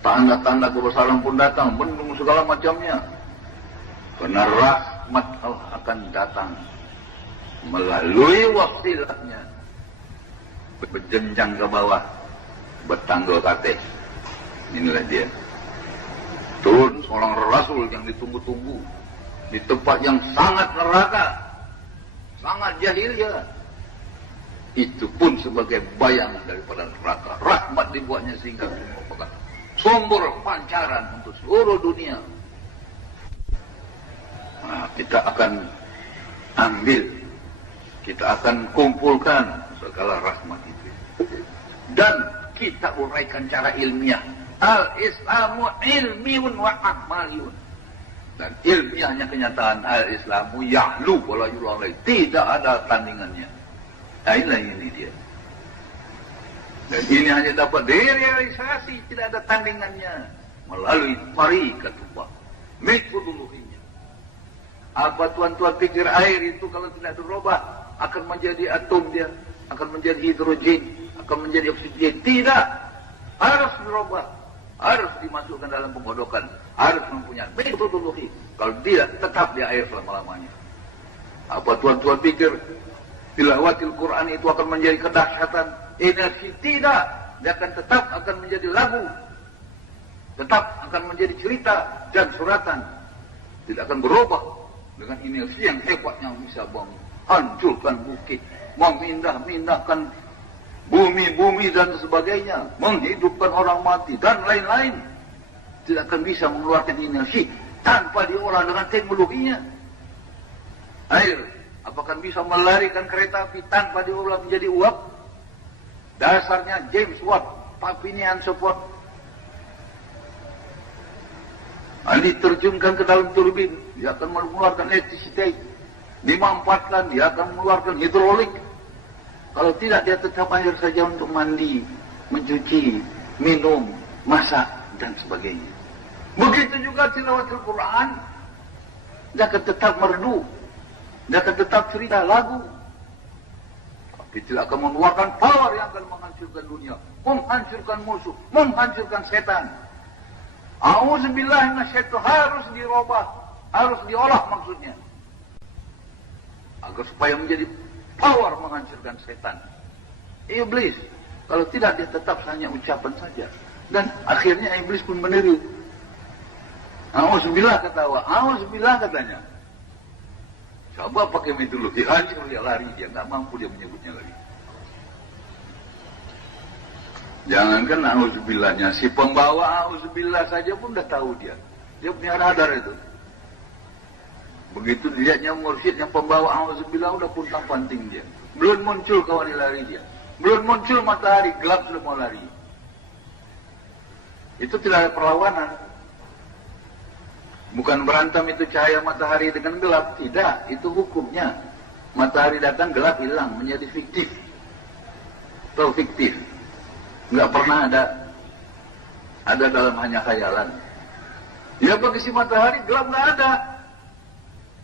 tanda-tanda kebesaran pun datang, mendung segala macamnya. Karena rahmat Allah akan datang melalui wasilahnya, berjenjang ke bawah, bertanggul kate. Inilah dia. Turun seorang rasul yang ditunggu-tunggu di tempat yang sangat neraka, sangat jahiliyah. Itu pun sebagai bayangan daripada neraka. Rahmat dibuatnya sehingga merupakan sumber pancaran untuk seluruh dunia. Nah, kita akan ambil, kita akan kumpulkan segala rahmat itu. Dan kita uraikan cara ilmiah. Al-Islamu ilmiun wa amaliyun. Dan ilmiahnya kenyataan al-Islamu ya'lu wala yulai. Tidak ada tandingannya. Nah, ini dia. Dan ini hanya dapat direalisasi, tidak ada tandingannya melalui tariqatullah, metodologinya. Apa tuan-tuan pikir air itu kalau tidak dirubah akan menjadi atom dia, akan menjadi hidrogen, akan menjadi oksigen? Tidak. Harus dirubah, harus dimasukkan dalam penggodokan, harus mempunyai metodologi. Kalau tidak, tetap di air selama-lamanya. Apa tuan-tuan pikir tilawatil Quran itu akan menjadi kedahsyatan energi? Tidak. Dia akan tetap akan menjadi lagu, tetap akan menjadi cerita dan suratan. Tidak akan berubah dengan energi yang hebat yang bisa menghancurkan bukit, memindah-mindahkan bumi-bumi dan sebagainya, menghidupkan orang mati dan lain-lain. Tidak akan bisa mengeluarkan energi tanpa diolah dengan teknologinya. Air, apakah bisa melarikan kereta api tanpa diolah menjadi uap? Dasarnya James Watt, Papinian support. Diterjunkan ke dalam turbin, dia akan mengeluarkan elektrisitas. Dimanfaatkan, dia akan mengeluarkan hidrolik. Kalau tidak, dia tetap air saja untuk mandi, mencuci, minum, masak, dan sebagainya. Begitu juga tilawatul Quran. Dia akan tetap merdu, dia akan tetap cerita lagu. Tapi tidak akan mengeluarkan power yang akan menghancurkan dunia, menghancurkan musuh, menghancurkan setan. Auzubillah minasyaitonir, harus dirubah, harus diolah maksudnya. Agar supaya menjadi power menghancurkan setan, iblis. Kalau tidak, dia tetap hanya ucapan saja. Dan akhirnya iblis pun meniru. Auzubillah kata Allah, auzubillah katanya. Coba pakai metodologi, hancur dia, lari dia, nggak mampu dia menyebutnya lagi. Jangankan auzubillahnya, si pembawa auzubillah saja pun udah tahu dia. Dia punya radar itu. Begitu dilihatnya mursyid yang pembawa auzubillah, udah puntang panting dia. Belum muncul kawan lari dia. Belum muncul matahari, gelap sudah mau lari. Itu tidak ada perlawanan. Bukan berantem itu cahaya matahari dengan gelap. Tidak, itu hukumnya. Matahari datang, gelap hilang, menjadi fiktif. Atau fiktif. Nggak pernah ada. Ada dalam hanya khayalan. Ya bagi si matahari, gelap nggak ada.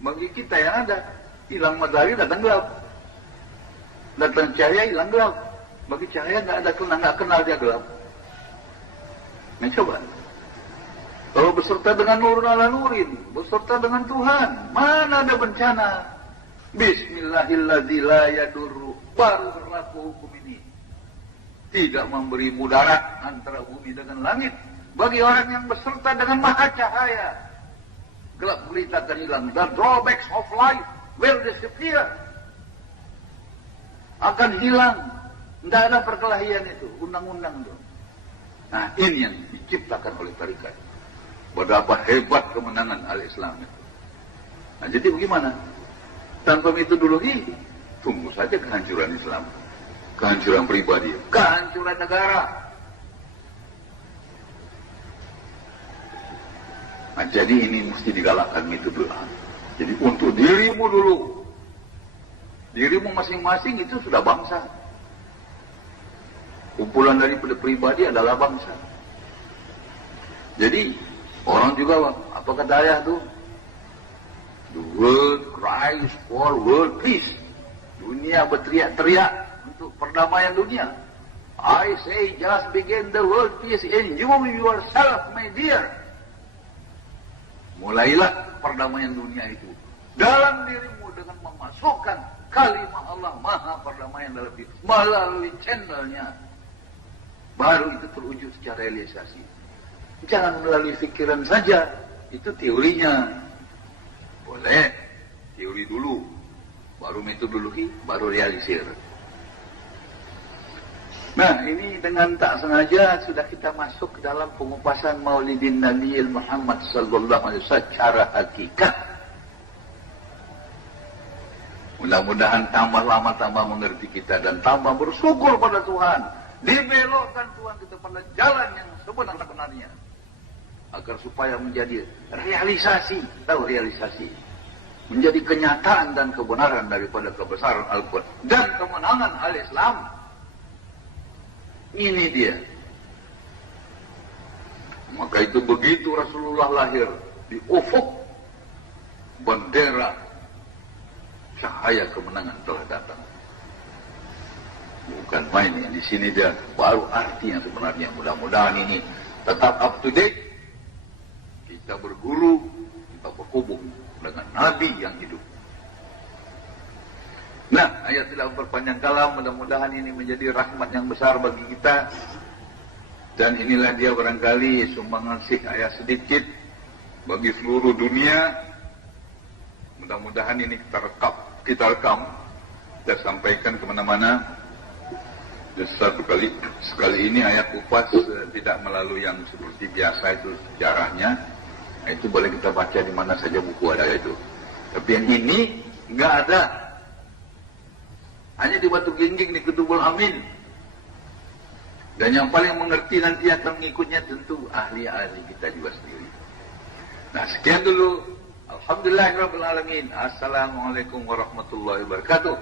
Bagi kita yang ada. Hilang matahari, datang gelap. Datang cahaya, hilang gelap. Bagi cahaya nggak kenal dia gelap. Nah coba. Kalau beserta dengan nurun ala nurin, beserta dengan Tuhan, mana ada bencana? Bismillahilladzi la yadurru, baru berlaku hukum ini. Tidak memberi mudarat antara bumi dengan langit bagi orang yang beserta dengan maha cahaya. Gelap gulita akan hilang. The drawbacks of life will disappear. Akan hilang. Tidak ada perkelahian itu, undang-undang itu. Nah ini yang diciptakan oleh tarikat. Betapa hebat kemenangan al-Islam itu. Nah jadi bagaimana? Tanpa metodologi, tunggu saja kehancuran Islam. Kehancuran pribadi, kehancuran negara. Nah jadi ini mesti digalakkan metodologi. Jadi untuk dirimu dulu. Dirimu masing-masing itu sudah bangsa. Kumpulan daripada pribadi adalah bangsa. Jadi orang juga, apa kata ayah tuh? The world cries for world peace. Dunia berteriak-teriak untuk perdamaian dunia. I say just begin the world peace in you yourself, my dear. Mulailah perdamaian dunia itu dalam dirimu dengan memasukkan kalimat Allah Maha Perdamaian dalam diri melalui channelnya. Baru itu terwujud secara realisasi. Jangan melalui pikiran saja, itu teorinya. Boleh teori dulu, baru metodologi, baru realisir. Nah, ini dengan tak sengaja sudah kita masuk ke dalam pengupasan Maulidin Nabi Muhammad sallallahu alaihi wasallam secara hakikat. Mudah-mudahan tambah lama tambah mengerti kita dan tambah bersyukur pada Tuhan. Dibelokkan Tuhan kita pada jalan yang sebenar-benarnya agar supaya menjadi realisasi, tahu realisasi, menjadi kenyataan dan kebenaran daripada kebesaran Al-Quran dan kemenangan Al-Islam. Ini dia. Maka itu begitu Rasulullah lahir di ufuk, bendera cahaya kemenangan telah datang. Bukan main ya. Di sini dia baru arti yang sebenarnya. Mudah-mudahan ini tetap up to date. Kita berguru, kita berhubung dengan Nabi yang hidup. Nah, ayat tidak berpanjang kalam. Mudah-mudahan ini menjadi rahmat yang besar bagi kita. Dan inilah dia barangkali sumbangsih ayat sedikit bagi seluruh dunia. Mudah-mudahan ini kita rekam dan sampaikan kemana-mana. Dan sekali ini ayat kupas tidak melalui yang seperti biasa itu sejarahnya. Itu boleh kita baca di mana saja buku ada itu. Tapi yang ini nggak ada. Hanya di Batu Gingging di Kutubul Amin. Dan yang paling mengerti nanti akan mengikutnya tentu ahli-ahli kita juga sendiri. Nah, sekian dulu. Alhamdulillahirabbil alamin. Assalamualaikum warahmatullahi wabarakatuh.